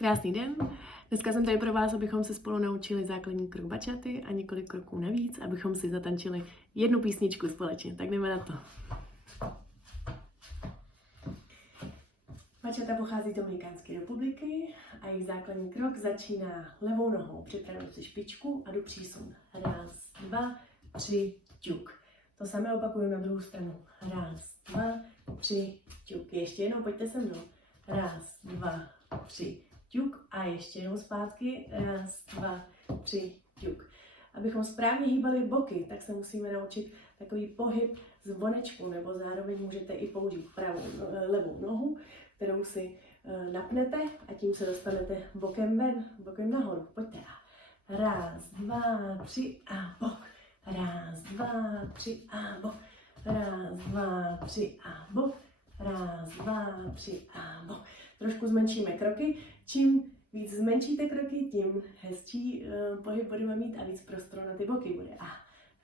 Krásný den. Dneska jsem tady pro vás, abychom se spolu naučili základní krok bachaty a několik kroků navíc, abychom si zatančili jednu písničku společně. Tak jdeme na to. Bachata pochází z Dominikánské republiky a jejich základní krok začíná levou nohou. Připravuji si špičku a jdu přísun. Raz, dva, tři, ťuk. To samé opakuju na druhou stranu. Raz, dva, tři, ťuk. Ještě jednou, pojďte se mnou. Raz, dva, tři, ťuk. A ještě jednou zpátky. Raz, dva, tři, ťuk. Abychom správně hýbali boky, tak se musíme naučit takový pohyb zvonečku, nebo zároveň můžete i použít levou nohu, kterou si napnete a tím se dostanete bokem ven, bokem nahoru. Pojďte. Raz, dva, tři a bok. Raz, dva, tři a bok. Raz, dva, tři a bok. Raz, dva, tři a bok. Trošku zmenšíme kroky. Čím víc zmenšíte kroky, tím hezčí pohyb budeme mít a víc prostoru na ty boky bude. A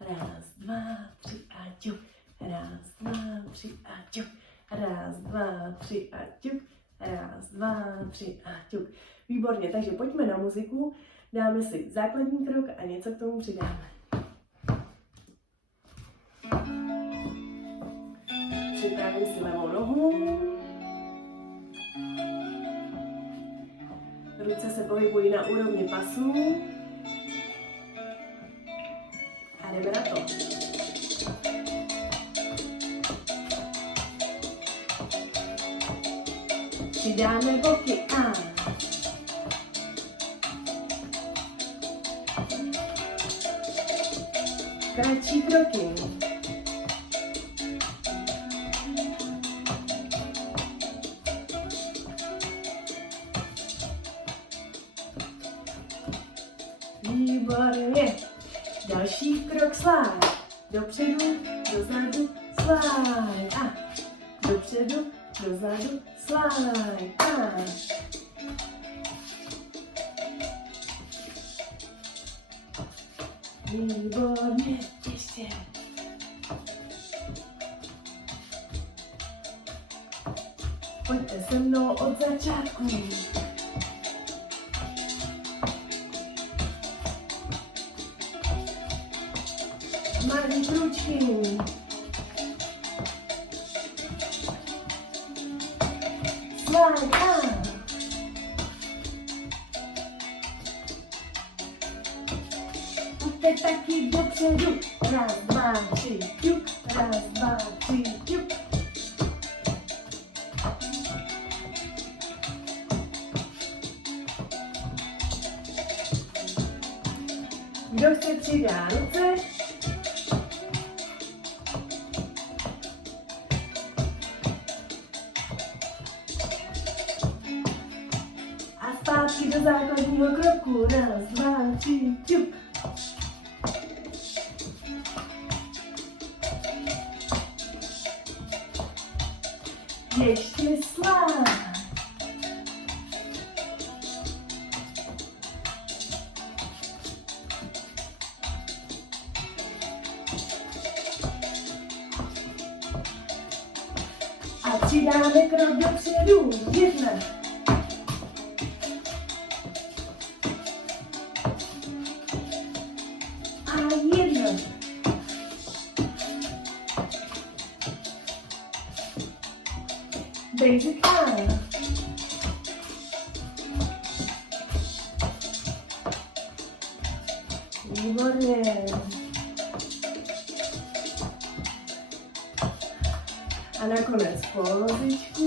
raz, dva, tři a ťuk. Raz, dva, tři a ťuk. Raz, dva, tři a ťuk. Raz, dva, tři a ťuk. Výborně, takže pojďme na muziku. Dáme si základní krok a něco k tomu přidáme. Připravím si levou nohu. Ruce se pohybují na úrovni pasu. A jdeme na to. Přidáme boky a kratší kroky. Výborně. Další krok slide. Dopředu, dozadu, slide. A dopředu, dozadu, slide. A výborně. Ještě. Pojďte se mnou od začátku. Malý kručky. Slide a. Pojďte taky dopředu. Raz, dva, tři, ťuk. Raz, dva, tři, ťuk. Kdo chce přidá ruce. Zpátky do základního kroku. Raz, dva, tři, ťuk. Ještě slide. A přidáme krok dopředu. 1. Basic hand. Výborně. A nakonec polovičku.